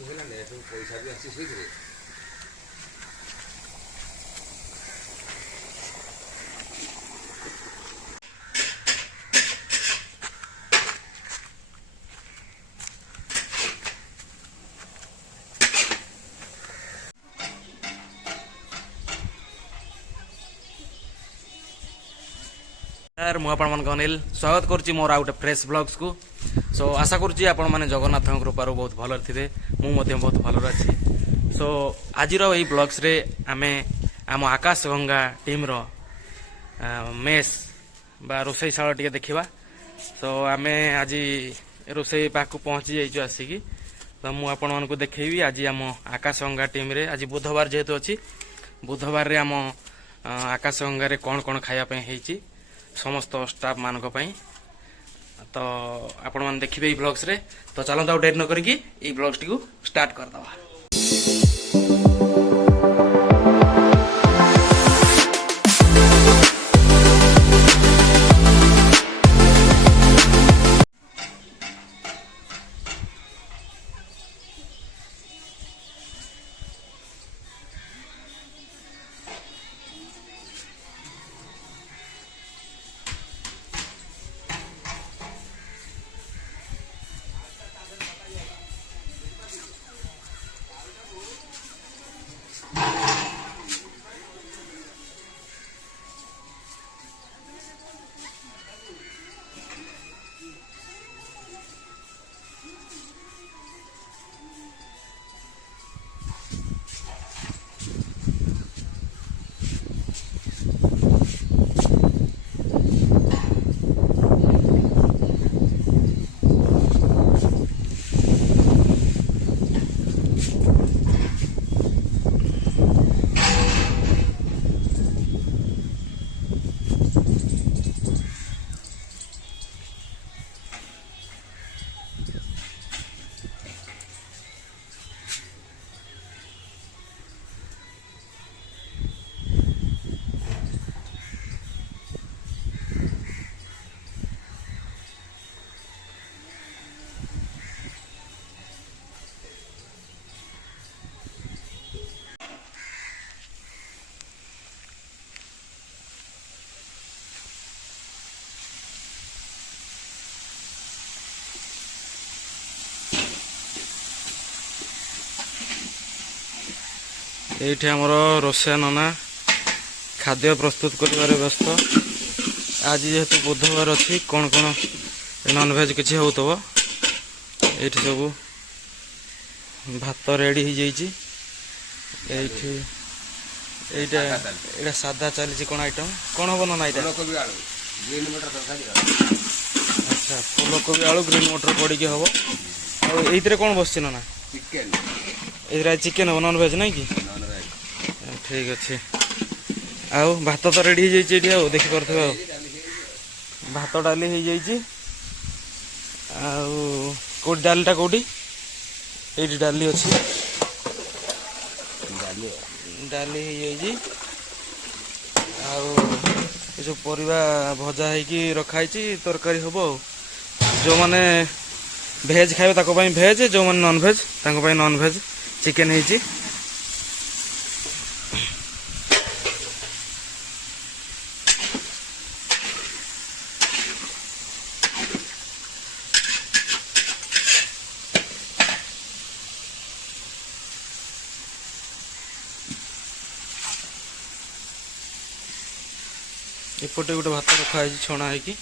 पैसा भी आसी से यार मु आपण मन अनिल स्वागत करुच्ची मोर आउटे फ्रेश ब्लॉग्स को। सो आशा करुच्ची आपण माने जगन्नाथ कृपार बहुत भल थे मुझे बहुत भल अच्छी। सो आज यही ब्लॉग्स रे आमे आम आकाश गंगा टीम रो मेस बा रोषईशाला टे देखा। सो आमे आज रोषई पाक पहुँची जाइए आसिकी। तो मुझे आपण मानक देखी आज आम आकाश गंगा टीम रे आज बुधवार जेहेतु अच्छी बुधवार रे आम आकाश गंगा रे कौन कौन खायापी होती समस्त स्टाफ मानक तो आपण मैंने देखिए ब्लॉग्स रे। तो चलता डेट न करी ब्लॉग्स टी स्टार्ट करदवा। ये आमर रोषा नना खाद्य प्रस्तुत कर व्यस्त। आज जेहेतु बुधवार अच्छी कौन कौन नॉनवेज किसी हो ये सब भात रेडी हो जाइए सादा चली कौन आइटम कौन हम ना ये अच्छा फूलकोबी आलू ग्रीन मटर पड़ी हम ये कौन बस ना ये चिकेन हम नॉनवेज नहीं कि ठीक अच्छे। आउ भात तो रेडी हो जाइए देखिपे भात डाली हो जाइए डालीटा कौटी ये डाली अच्छी डाली हो जो परिवा भजा होगी रखाई तरकारी हम जो मैंने भेज खाए भेज जो मैंने नॉनभेज नॉनभेज चिकेन होती एपटे गोटे भात रखाई छणा है कि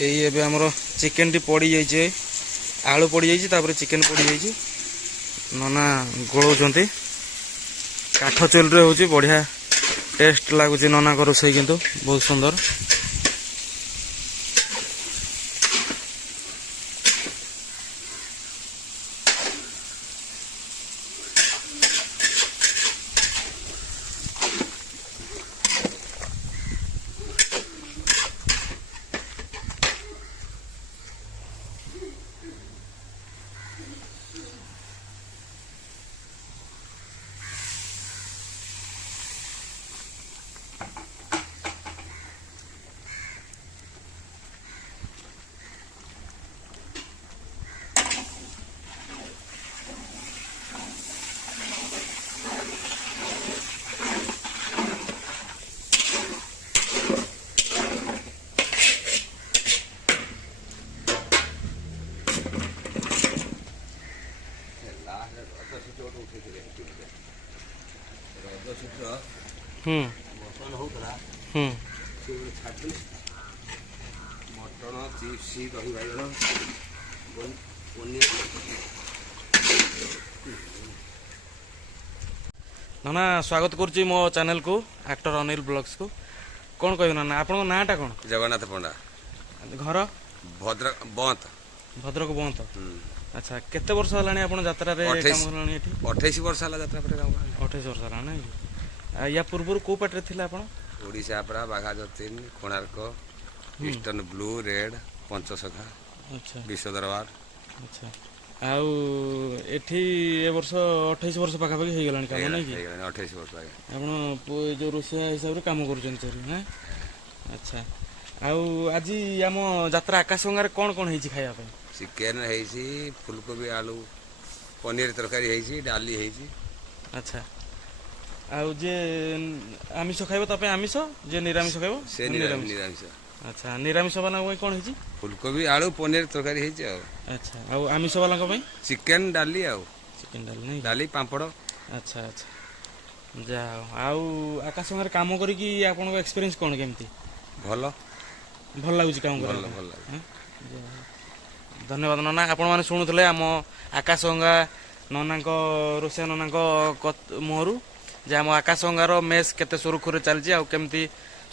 ये आमर चिकेन टी पड़ जाइए आलू पड़ जाइए चिकेन पड़ जाइए नना गोलौंट काठ चुल्रे हूँ बढ़िया टेस्ट लगुच नना को रोसई किंतु बहुत सुंदर। ହୁଁ ହୁଁ ମଟନ ଚିପ୍ସ ଦହି ବାଇଗଣ ନାନା ସ୍ୱାଗତ କରୁଛି ମୋ ଚ୍ୟାନେଲକୁ ଆକ୍ଟର ଅନିଲ ବ୍ଲଗ୍ସକୁ। କ'ଣ କହିବେ ନାନା ଆପଣଙ୍କ ନାଁଟା କ'ଣ? ଜଗନ୍ନାଥ ପଣ୍ଡା, ଘର? ଭଦ୍ରକ ବନ୍ତ। ଭଦ୍ରକ ବନ୍ତ। ଆଚ୍ଛା, କେତେ ବର୍ଷ ହେଲାଣି ଆପଣ ଯାତ୍ରାରେ କାମ କଲେଣି ଏଠି? 28 ବର୍ଷ ହେଲା ଯାତ୍ରା ପରେ କାମ କଲିଣି। 28 ବର୍ଷ ହେଲାଣି ନାଇଁ? ୟା ପୂର୍ବରୁ କେଉଁ ପାର୍ଟିରେ ଥିଲେ ଆପଣ? ଓଡ଼ିଶା ପରା, Bagha Jatin, Konark, eastern blue, red, Panchasakha, ଆଚ୍ଛା ବିଶ୍ୱ ଦରବାର। ଆଚ୍ଛା, ଆଉ ଏଠି ଏ ବର୍ଷ 28 ବର୍ଷ ପାଖାପାଖି ହେଇଗଲାଣି କାମ ନାଇଁ କି? ହେଇଗଲାଣି 28 ବର୍ଷ ଆଜ୍ଞା। ଆପଣ ଯେଉଁ ରୋଷେଇଆ ହିସାବରେ କାମ କରୁଛନ୍ତି ସେଠି ନା? ଆଚ୍ଛା, ଆଉ ଆଜି ଆମ ଯାତ୍ରା ଆକାଶଗଙ୍ଗାରେ କ'ଣ କ'ଣ ହେଇଛି ଖାଇବା ପାଇଁ? ଚିକେନ ହେଇଛି, ଫୁଲକୋବି ଆଳୁ ପନିର ତରକାରୀ ହେଇଛି, ଡାଲି ହେଇଛି। ଆଚ୍ଛା, ଆଉ ଯିଏ ଆମିଷ ଖାଇବ ତା ପାଇଁ ଆମିଷ, ଯିଏ ନିରାମିଷ ଖାଇବ ସେ ନିରାମିଷ। ଆଚ୍ଛା, ନିରାମିଷ ବାଲାଙ୍କ ପାଇଁ କ'ଣ ହେଇଛି? ଫୁଲକୋବି ଆଳୁ ପନିର ତରକାରୀ ହେଇଛି ଆଉ। ଆଚ୍ଛା, ଆଉ ଆମିଷ ବାଲାଙ୍କ ପାଇଁ? ଚିକେନ ଡାଲି ଆଉ। ଚିକେନ ଡାଲି ନାଇଁ? ଡାଲି ପାମ୍ପଡ଼। ଆଚ୍ଛା ଆଚ୍ଛା, ଯାହା ହଉ। ଆଉ ଆକାଶଗଙ୍ଗାରେ କାମ କରିକି ଆପଣଙ୍କ ଏକ୍ସପିରିଏନ୍ସ କ'ଣ କେମିତି? ଭଲ ଲାଗୁଛି କାମ ଭଲ କରିବା? ଭଲ ଲାଗୁଛି। ଧନ୍ୟବାଦ ନନା। ଆପଣମାନେ ଶୁଣୁଥିଲେ ଆମ ଆକାଶଗଙ୍ଗା ନନାଙ୍କ ରୋଷେଇଆ ନନାଙ୍କ ମୁହଁରୁ ଯେ ଆମ ଆକାଶଗଙ୍ଗାର ମେସ୍ କେତେ ସୁରୁଖୁରୁରେ ଚାଲିଛି ଆଉ କେମିତି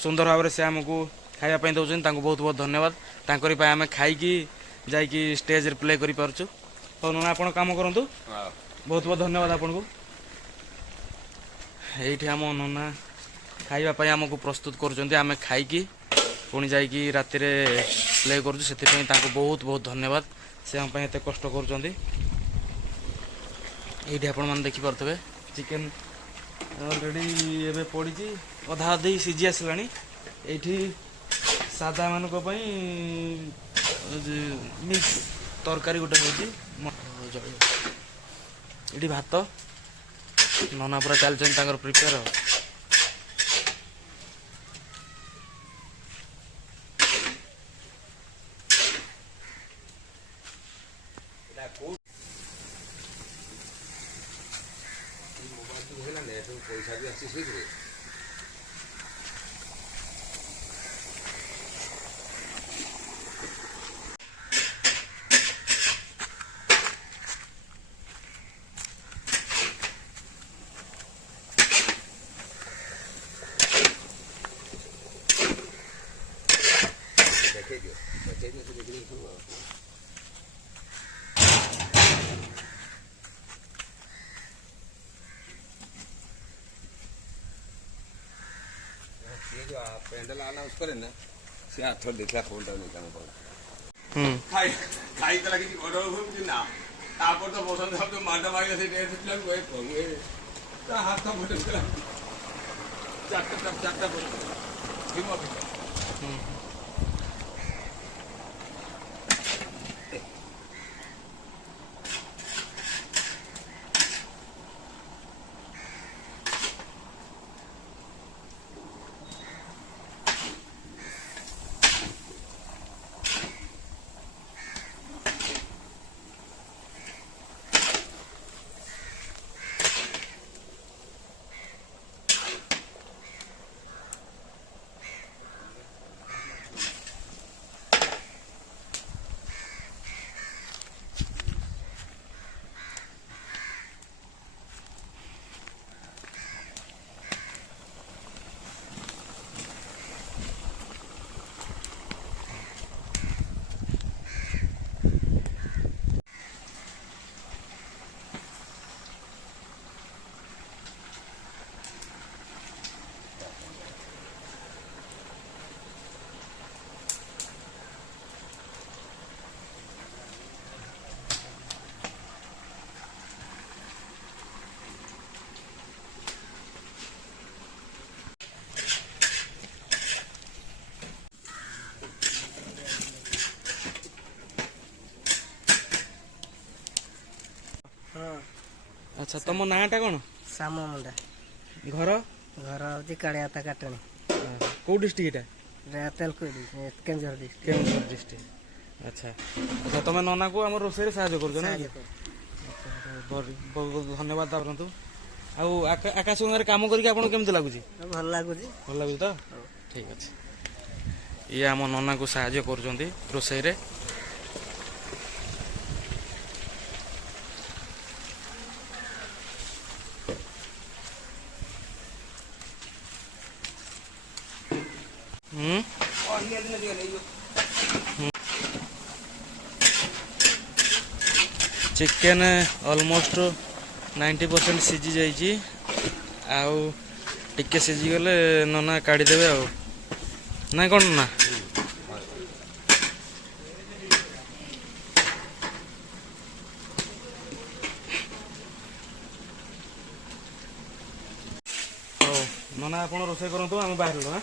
ସୁନ୍ଦର ଭାବରେ ସେ ଆମକୁ ଖାଇବା ପାଇଁ ଦେଉଛନ୍ତି। ତାଙ୍କୁ ବହୁତ ବହୁତ ଧନ୍ୟବାଦ। ତାଙ୍କରି ପାଇଁ ଆମେ ଖାଇକି ଯାଇକି ଷ୍ଟେଜରେ ପ୍ଲେ କରିପାରୁଛୁ। ହଉ ନନା, ଆପଣ କାମ କରନ୍ତୁ। ବହୁତ ବହୁତ ଧନ୍ୟବାଦ ଆପଣଙ୍କୁ। ଏଇଠି ଆମ ନନା ଖାଇବା ପାଇଁ ଆମକୁ ପ୍ରସ୍ତୁତ କରୁଛନ୍ତି। ଆମେ ଖାଇକି ପୁଣି ଯାଇକି ରାତିରେ ପ୍ଲେ କରୁଛୁ। ସେଥିପାଇଁ ତାଙ୍କୁ ବହୁତ ବହୁତ ଧନ୍ୟବାଦ। ସେ ଆମ ପାଇଁ ଏତେ କଷ୍ଟ କରୁଛନ୍ତି। ଏଇଠି ଆପଣମାନେ ଦେଖିପାରୁଥିବେ ଚିକେନ୍ ଅଲରେଡ଼ି ଏବେ ପଡ଼ିଛି, ଅଧା ଅଧି ସିଝି ଆସିଲାଣି। ଏଇଠି ସାଧାମାନଙ୍କ ପାଇଁ ମିକ୍ସ ତରକାରୀ ଗୋଟେ ହେଉଛି। ଏଇଠି ଭାତ, ନନା ପୁରା ଚାଲିଛନ୍ତି ତାଙ୍କର ପ୍ରିପେୟାର। ପଇସା ବି ଆସିଛି ସେଇଥିରେ। ଦେଖେଇ ଦିଅ ସେ ଦେଖିଦେଇ ସବୁ ଆଉ। ସିଏ ଯୋଉ ପେଣ୍ଡେଲ ଆନାଉନ୍ସ କରେ ନା, ସେ ଆଥର ଦେଖିଲା ଫୋନଟା ନେଇ କାମ କରେ। ଖାଇଥିଲା କିଛି ଗଡ଼ବଡ଼ ହୁଏ ନା, ତାପରେ ତ ବସନ୍ତ ସାହେବ ଯୋଉ ମାଡ଼ ମାରିଲା ସେଇ ଡେଟ୍ ଥିଲା ତା ହାତ ଫଟେଇ ଚାରିଟା ଆଚ୍ଛା, ତମ ନାଁଟା କ'ଣ? ଶ୍ୟାମ ମୁଣ୍ଡା। ଘର? ଘର ହେଉଛି କାଳିଆତା କାଟଣୀ। କେଉଁ ଡିଷ୍ଟ୍ରିକ୍ଟ ଏଇଟା? ତେଲକୁଡ଼ି, କେନ୍ଦୁଝର ଡିଷ୍ଟ୍ରିକ୍ଟ। କେନ୍ଦୁଝର ଡିଷ୍ଟ୍ରିକ୍ଟ। ଆଚ୍ଛା ଆଚ୍ଛା, ତମେ ନନାକୁ ଆମ ରୋଷେଇରେ ସାହାଯ୍ୟ କରୁଛ ନାଇଁ କି? ବହୁତ ବହୁତ ଧନ୍ୟବାଦ ଆପଣଙ୍କୁ। ଆଉ ଆକାଶ ଗଙ୍ଗାରେ କାମ କରିକି ଆପଣଙ୍କୁ କେମିତି ଲାଗୁଛି? ଭଲ ଲାଗୁଛି। ଭଲ ଲାଗୁଛି ତ? ଠିକ୍ ଅଛି। ଇଏ ଆମ ନନାକୁ ସାହାଯ୍ୟ କରୁଛନ୍ତି ରୋଷେଇରେ। ଚିକେନ୍ ଅଲମୋଷ୍ଟ 90% ସିଝି ଯାଇଛି। ଆଉ ଟିକେ ସିଝିଗଲେ ନନା କାଢ଼ିଦେବେ ଆଉ, ନାଇଁ କ'ଣ ନା? ହଉ ନନା ଆପଣ ରୋଷେଇ କରନ୍ତୁ, ଆମେ ବାହାରିଲୁ।